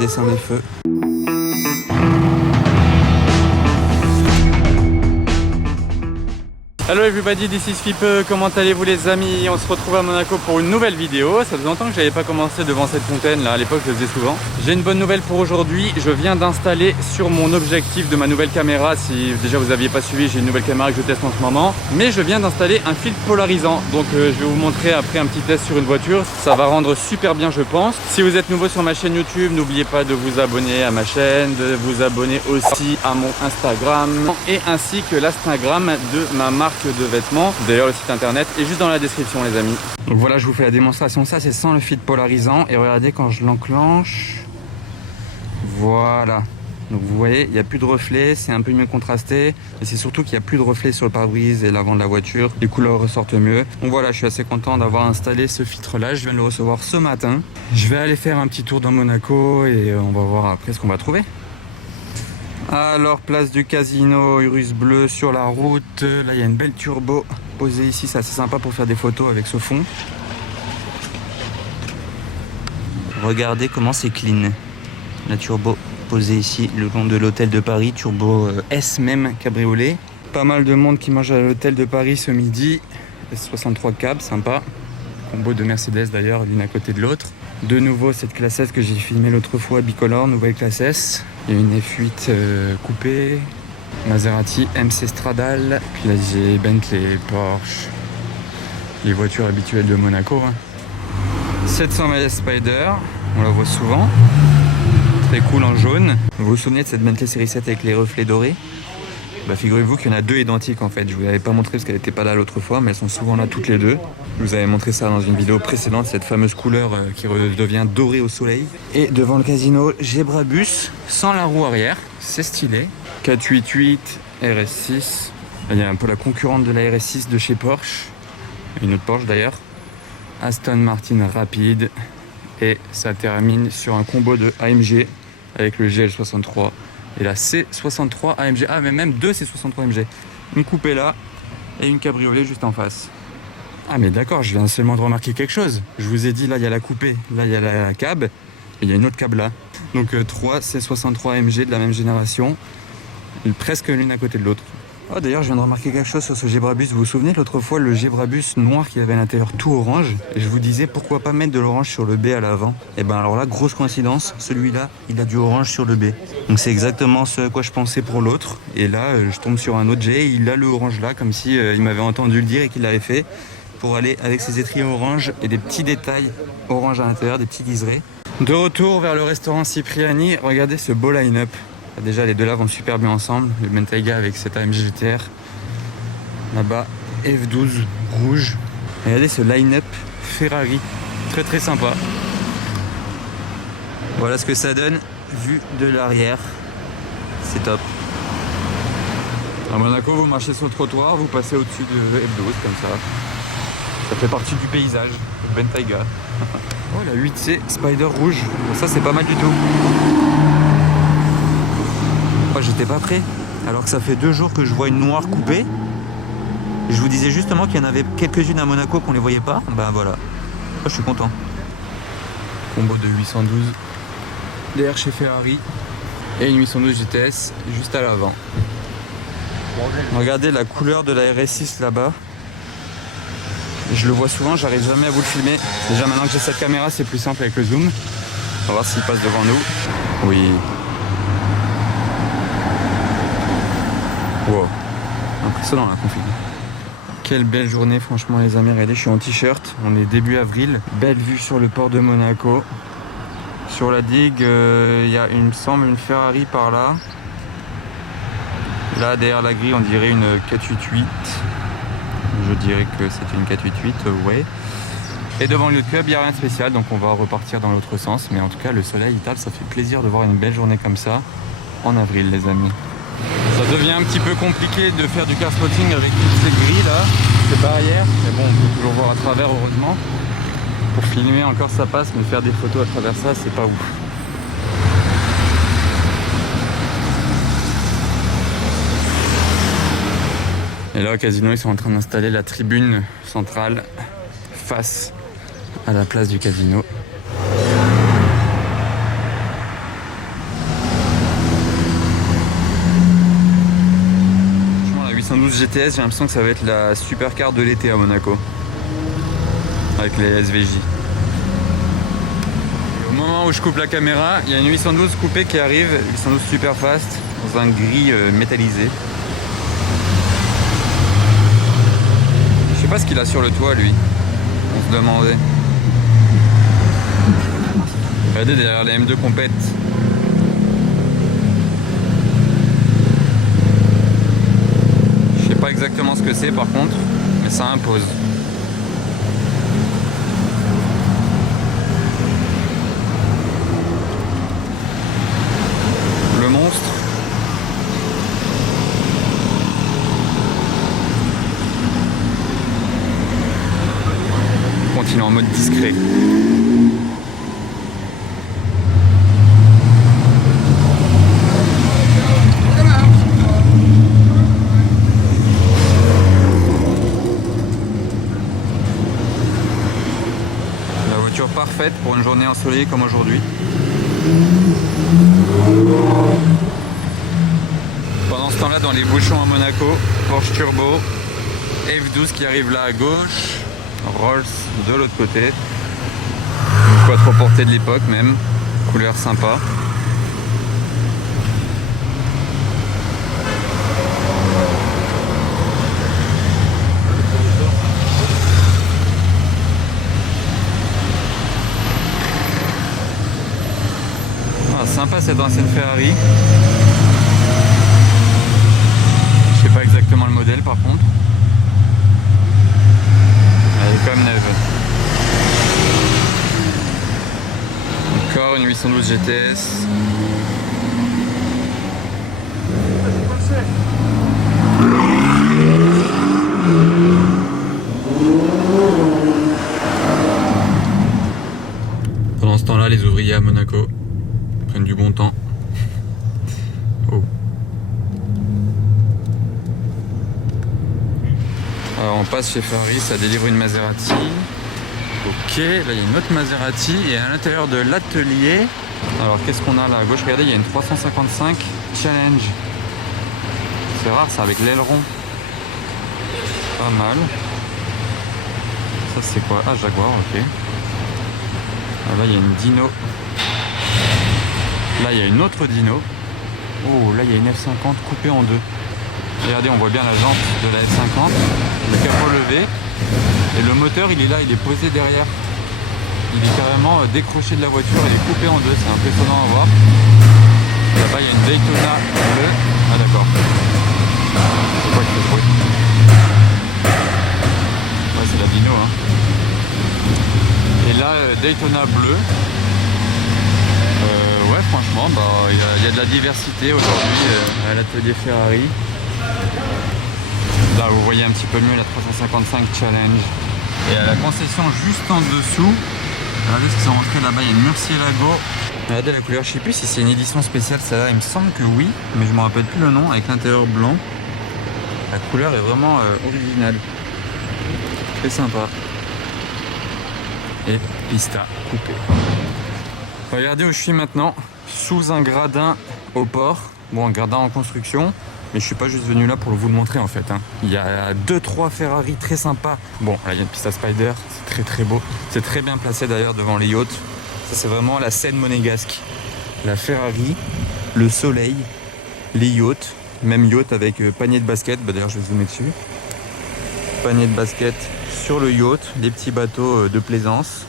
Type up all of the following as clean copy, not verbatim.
descend les feux. Hello everybody, this is Fipe, comment allez-vous les amis? On se retrouve à Monaco pour une nouvelle vidéo. Ça faisait longtemps que j'avais pas commencé devant cette fontaine là, à l'époque je le faisais souvent. J'ai une bonne nouvelle pour aujourd'hui, je viens d'installer sur mon objectif de ma nouvelle caméra. Si déjà vous n'aviez pas suivi, j'ai une nouvelle caméra que je teste en ce moment. Mais je viens d'installer un filtre polarisant. Donc je vais vous montrer après un petit test sur une voiture. Ça va rendre super bien je pense. Si vous êtes nouveau sur ma chaîne YouTube, n'oubliez pas de vous abonner à ma chaîne, de vous abonner aussi à mon Instagram et ainsi que l'Instagram de ma marque de vêtements. D'ailleurs le site internet est juste dans la description les amis. Donc voilà, je vous fais la démonstration. Ça c'est sans le filtre polarisant et regardez quand je l'enclenche, voilà, donc vous voyez il n'y a plus de reflets, c'est un peu mieux contrasté et c'est surtout qu'il n'y a plus de reflets sur le pare-brise et l'avant de la voiture, les couleurs ressortent mieux. Donc voilà, je suis assez content d'avoir installé ce filtre là, je viens de le recevoir ce matin. Je vais aller faire un petit tour dans Monaco et on va voir après ce qu'on va trouver. Alors place du Casino, Urus bleu sur la route. Là il y a une belle turbo posée ici, c'est assez sympa pour faire des photos avec ce fond. Regardez comment c'est clean. La turbo posée ici le long de l'hôtel de Paris, turbo S même cabriolet. Pas mal de monde qui mange à l'hôtel de Paris ce midi. S63 cab, sympa. Combo de Mercedes d'ailleurs, l'une à côté de l'autre. De nouveau cette classe S que j'ai filmé l'autre fois, bicolore, nouvelle classe S. Il y a une F8 coupée, Maserati MC Stradale, puis là j'ai Bentley, Porsche, les voitures habituelles de Monaco. 700 ms Spider, on la voit souvent, très cool en jaune. Vous vous souvenez de cette Bentley série 7 avec les reflets dorés? Bah figurez-vous qu'il y en a deux identiques en fait. Je vous l'avais pas montré parce qu'elle n'était pas là l'autre fois, mais elles sont souvent là toutes les deux. Je vous avais montré ça dans une vidéo précédente, cette fameuse couleur qui redevient dorée au soleil. Et devant le Casino, Gebrabus sans la roue arrière, c'est stylé. 488 RS6. Il y a un peu la concurrente de la RS6 de chez Porsche, une autre Porsche d'ailleurs. Aston Martin rapide et ça termine sur un combo de AMG avec le GL63. Et la C63 AMG, ah mais même deux C63 AMG. Une coupée là et une cabriolet juste en face. Ah mais d'accord, je viens seulement de remarquer quelque chose. Je vous ai dit là il y a la coupée, là il y a la cab, et il y a une autre cab là. Donc 3 C63 AMG de la même génération, presque l'une à côté de l'autre. Oh d'ailleurs je viens de remarquer quelque chose sur ce Gebrabus. Vous vous souvenez l'autre fois le Gebrabus noir qui avait à l'intérieur tout orange? Et je vous disais pourquoi pas mettre de l'orange sur le B à l'avant. Et ben alors là grosse coïncidence, celui-là il a du orange sur le B. Donc c'est exactement ce à quoi je pensais pour l'autre. Et là je tombe sur un autre G, il a le orange là comme si il m'avait entendu le dire et qu'il l'avait fait pour aller avec ses étriers orange et des petits détails orange à l'intérieur, des petits liserés. De retour vers le restaurant Cipriani, regardez ce beau line-up. Déjà les deux là vont super bien ensemble, le Bentayga avec cette AMG GTR, là-bas F12 rouge. Regardez ce line-up Ferrari, très très sympa. Voilà ce que ça donne vu de l'arrière, c'est top. À Monaco vous marchez sur le trottoir, vous passez au-dessus de F12 comme ça fait partie du paysage, le Bentayga. Oh la 8C Spider rouge, bon, ça c'est pas mal du tout. Oh, j'étais pas prêt, alors que ça fait 2 jours que je vois une noire coupée. Et je vous disais justement qu'il y en avait quelques-unes à Monaco qu'on les voyait pas. Ben voilà, oh, je suis content. Combo de 812 DR chez Ferrari et une 812 GTS juste à l'avant. Regardez la couleur de la RS6 là-bas. Je le vois souvent, j'arrive jamais à vous le filmer. Déjà maintenant que j'ai cette caméra, c'est plus simple avec le zoom. On va voir s'il passe devant nous. Oui. Wow, impressionnant la config. Quelle belle journée franchement les amis, regardez, je suis en t-shirt, on est début avril, belle vue sur le port de Monaco. Sur la digue, il y a il me semble une Ferrari par là. Là derrière la grille on dirait une 488. Je dirais que c'est une 488, ouais. Et devant le club il n'y a rien de spécial, donc on va repartir dans l'autre sens. Mais en tout cas le soleil il tape, ça fait plaisir de voir une belle journée comme ça en avril les amis. Ça devient un petit peu compliqué de faire du car spotting avec toutes ces grilles là, ces barrières, mais bon on peut toujours voir à travers heureusement. Pour filmer encore ça passe, mais faire des photos à travers ça c'est pas ouf. Et là au Casino ils sont en train d'installer la tribune centrale face à la place du Casino. GTS, j'ai l'impression que ça va être la supercar de l'été à Monaco. Avec les SVJ. Au moment où je coupe la caméra, il y a une 812 coupée qui arrive, 812 super fast, dans un gris métallisé. Je sais pas ce qu'il a sur le toit lui, on se demandait. Regardez derrière la M2 compète. Je sais pas exactement ce que c'est par contre, mais ça impose. Le monstre. On continue en mode discret. Parfaite pour une journée ensoleillée comme aujourd'hui. Pendant ce temps-là, dans les bouchons à Monaco, Porsche Turbo, F12 qui arrive là à gauche, Rolls de l'autre côté, une quattroportée de l'époque même, couleur sympa. Sympa cette ancienne Ferrari. Je sais pas exactement le modèle par contre. Elle est quand même neuve. Encore une 812 GTS. Pendant ce temps-là, les ouvriers à Monaco prennent du bon temps. Oh. Alors on passe chez Ferrari, ça délivre une Maserati. Ok, là il y a une autre Maserati et à l'intérieur de l'atelier, alors qu'est-ce qu'on a là à gauche? Regardez, il y a une 355 Challenge. C'est rare ça, avec l'aileron. Pas mal. Ça c'est quoi? Ah, Jaguar, ok. Ah, là il y a une Dino. Là il y a une autre Dino. Oh, là il y a une F50 coupée en deux. Regardez, on voit bien la jante de la F50, le capot levé, et le moteur il est là, il est posé derrière. Il est carrément décroché de la voiture, il est coupé en deux, c'est impressionnant à voir. Là-bas il y a une Daytona bleue. Ah d'accord. C'est quoi qui fait ce bruit? Ouais, c'est la Dino hein. Et là Daytona bleu. Ouais, franchement, il y a de la diversité aujourd'hui à l'atelier Ferrari. Là, vous voyez un petit peu mieux la 355 Challenge. Et à la concession juste en dessous, regardez ce qu'ils sont rentrés là-bas, il y a une Murcielago. Regardez la couleur, je sais plus si c'est une édition spéciale, ça là, il me semble que oui, mais je me rappelle plus le nom, avec l'intérieur blanc. La couleur est vraiment originale. Très sympa. Et pista coupé. Regardez où je suis maintenant, sous un gradin au port. Bon, un gradin en construction, mais je suis pas juste venu là pour vous le montrer en fait. Hein. Il y a 2-3 Ferrari très sympas. Bon, là il y a une pista Spider, c'est très très beau. C'est très bien placé d'ailleurs devant les yachts. Ça c'est vraiment la scène monégasque. La Ferrari, le soleil, les yachts, même yacht avec panier de basket. D'ailleurs je vais zoomer dessus. Panier de basket sur le yacht, les petits bateaux de plaisance.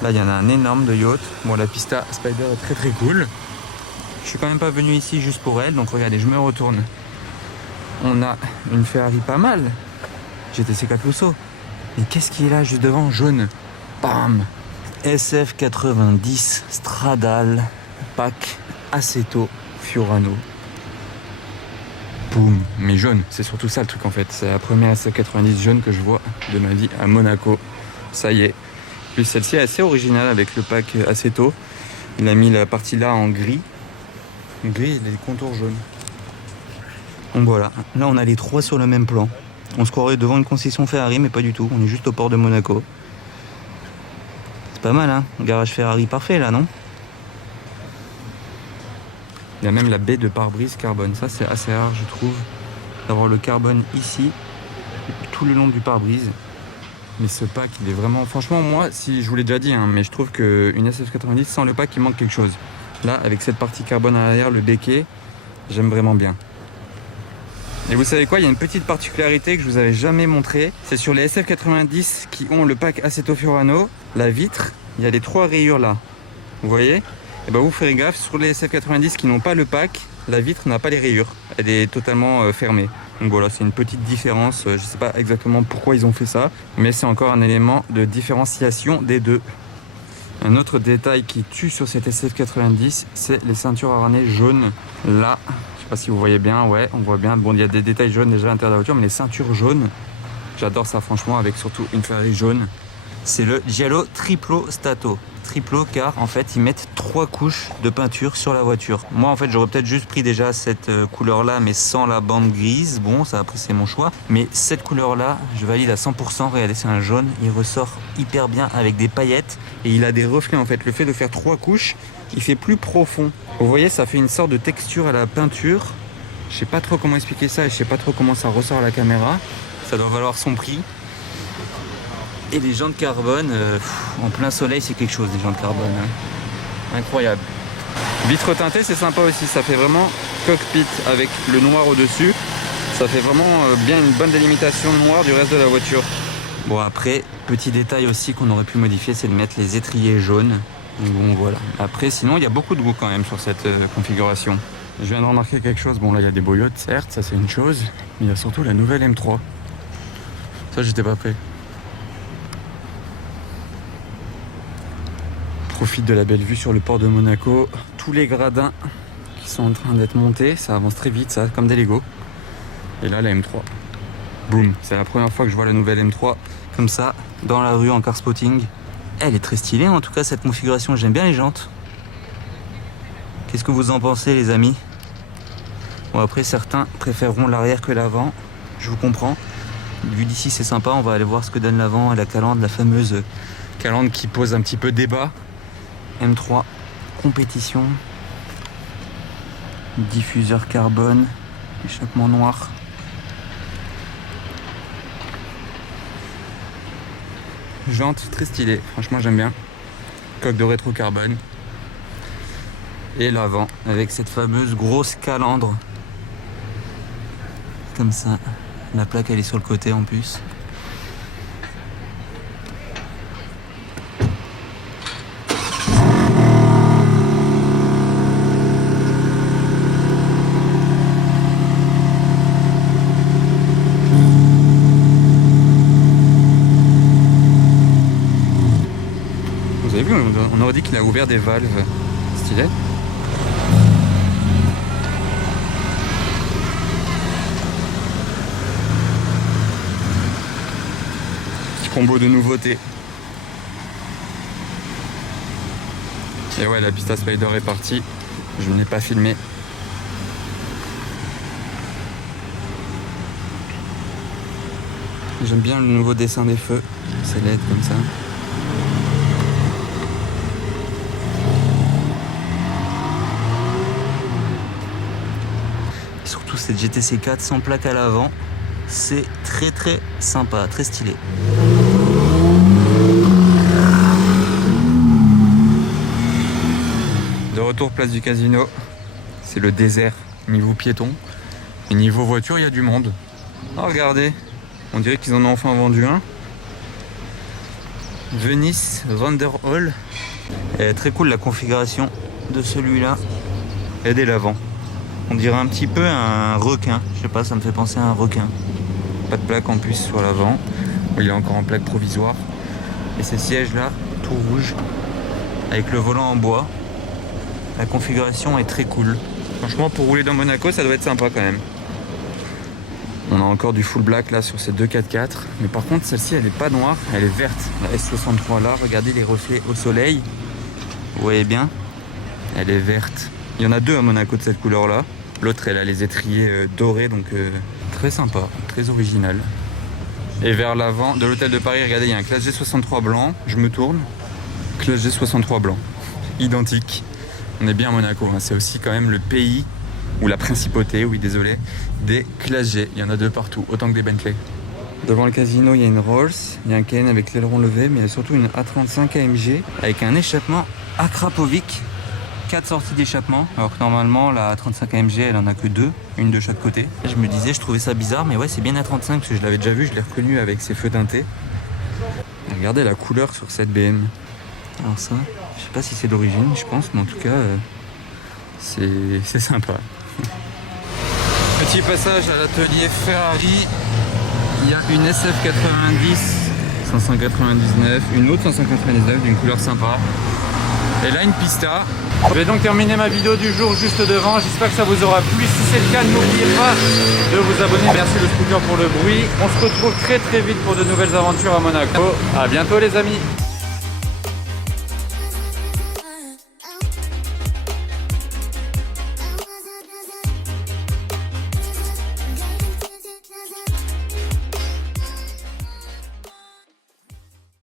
Là, il y en a un énorme de yacht. Bon, la pista Spider est très très cool. Je suis quand même pas venu ici juste pour elle. Donc regardez, je me retourne. On a une Ferrari pas mal. GTC Caplusso. Mais qu'est-ce qui est là juste devant? Jaune. Bam. SF90 Stradale Pack Assetto Fiorano. Boum. Mais jaune. C'est surtout ça le truc en fait. C'est la première SF90 jaune que je vois de ma vie à Monaco. Ça y est. Plus celle-ci est assez originale avec le pack Assetto. Il a mis la partie là en gris. Gris et les contours jaunes. Donc voilà, là on a les trois sur le même plan. On se croirait devant une concession Ferrari, mais pas du tout. On est juste au port de Monaco. C'est pas mal, hein? Garage Ferrari parfait là, non? Il y a même la baie de pare-brise carbone. Ça c'est assez rare, je trouve. d'avoir le carbone ici, tout le long du pare-brise. Mais ce pack, il est vraiment... Franchement, moi, si je vous l'ai déjà dit, hein, mais je trouve qu'une SF90, sans le pack, il manque quelque chose. Là, avec cette partie carbone à l'arrière, le béquet, j'aime vraiment bien. Et vous savez quoi, il y a une petite particularité que je vous avais jamais montré. C'est sur les SF90 qui ont le pack Assetto Fiorano, la vitre, il y a les 3 rayures là. Vous voyez? Et ben vous ferez gaffe, sur les SF90 qui n'ont pas le pack, la vitre n'a pas les rayures. Elle est totalement fermée. Donc voilà, c'est une petite différence. Je sais pas exactement pourquoi ils ont fait ça, mais c'est encore un élément de différenciation des deux. Un autre détail qui tue sur cette SF90, c'est les ceintures à harnais jaunes. Là, je sais pas si vous voyez bien, ouais, on voit bien. Bon, il y a des détails jaunes déjà à l'intérieur de la voiture, mais les ceintures jaunes, j'adore ça franchement, avec surtout une Ferrari jaune. C'est le Giallo Triplo Stato. Triplo car en fait ils mettent 3 couches de peinture sur la voiture. Moi en fait j'aurais peut-être juste pris déjà cette couleur là mais sans la bande grise. Bon ça après c'est mon choix. Mais cette couleur là je valide à 100%. Regardez c'est un jaune. Il ressort hyper bien avec des paillettes. Et il a des reflets en fait. Le fait de faire 3 couches il fait plus profond. Vous voyez ça fait une sorte de texture à la peinture. Je sais pas trop comment expliquer ça et je sais pas trop comment ça ressort à la caméra. Ça doit valoir son prix. Et les jantes carbone, en plein soleil, c'est quelque chose, les jantes carbone. Hein. Incroyable. Vitre teintée, c'est sympa aussi. Ça fait vraiment cockpit avec le noir au-dessus. Ça fait vraiment bien une bonne délimitation noire du reste de la voiture. Bon, après, petit détail aussi qu'on aurait pu modifier, c'est de mettre les étriers jaunes. Donc bon, voilà. Après, sinon, il y a beaucoup de goût quand même sur cette configuration. Je viens de remarquer quelque chose. Bon, là, il y a des boyotes, certes, ça c'est une chose. Mais il y a surtout la nouvelle M3. Ça, j'étais pas prêt. Profite de la belle vue sur le port de Monaco, tous les gradins qui sont en train d'être montés, ça avance très vite ça, comme des Lego. Et là la M3, boum, c'est la première fois que je vois la nouvelle M3 comme ça, dans la rue en car spotting. Elle est très stylée en tout cas cette configuration, j'aime bien les jantes. Qu'est-ce que vous en pensez les amis? Bon après certains préféreront l'arrière que l'avant, je vous comprends. Vu d'ici c'est sympa, on va aller voir ce que donne l'avant et la calandre, la fameuse calandre qui pose un petit peu débat. M3 compétition, diffuseur carbone, échappement noir. Jantes très stylée, franchement j'aime bien. Coque de rétro carbone. Et l'avant avec cette fameuse grosse calandre. Comme ça, la plaque elle est sur le côté en plus. Vous avez vu, on aurait dit qu'il a ouvert des valves. Stylé. Petit combo de nouveautés. Et ouais, la pista Spider est partie. Je n'ai pas filmé. J'aime bien le nouveau dessin des feux. C'est LED comme ça. Surtout cette GTC 4 sans plaque à l'avant. C'est très très sympa, très stylé. De retour place du Casino. C'est le désert niveau piéton. Et niveau voiture, il y a du monde. Oh, regardez. On dirait qu'ils en ont enfin vendu un. Venice Vanderhall. Elle est très cool la configuration de celui-là. Regardez l'avant. On dirait un petit peu un requin. Je sais pas, ça me fait penser à un requin. Pas de plaque en plus sur l'avant. Il est encore en plaque provisoire. Et ces sièges là, tout rouge. Avec le volant en bois. La configuration est très cool. Franchement, pour rouler dans Monaco, ça doit être sympa quand même. On a encore du full black là sur ces deux 4x4. Mais par contre, celle-ci, elle n'est pas noire, elle est verte. La S63 là, regardez les reflets au soleil. Vous voyez bien? Elle est verte. Il y en a deux à Monaco de cette couleur là. L'autre, elle a les étriers dorés, donc très sympa, très original. Et vers l'avant de l'hôtel de Paris, regardez, il y a un Classe G63 blanc. Je me tourne. Classe G63 blanc. Identique. On est bien à Monaco, hein. C'est aussi quand même le pays ou la principauté, oui désolé, des classes G. Il y en a 2 partout, autant que des Bentley. Devant le casino, il y a une Rolls, il y a un Cayenne avec l'aileron levé, mais il y a surtout une A35 AMG avec un échappement Akrapovic. 4 sorties d'échappement, alors que normalement la A35 AMG elle en a que 2, une de chaque côté. Je me disais, je trouvais ça bizarre, mais ouais, c'est bien A35 parce que je l'avais déjà vu, je l'ai reconnu avec ses feux teintés. Regardez la couleur sur cette BM. Alors ça, je sais pas si c'est d'origine, je pense, mais en tout cas, c'est sympa. Petit passage à l'atelier Ferrari. Il y a une SF90 599, une autre 599 d'une couleur sympa. Et là une Pista. Je vais donc terminer ma vidéo du jour juste devant. J'espère que ça vous aura plu. Si c'est le cas, n'oubliez pas de vous abonner. Merci le scooter pour le bruit. On se retrouve très vite pour de nouvelles aventures à Monaco. À bientôt les amis.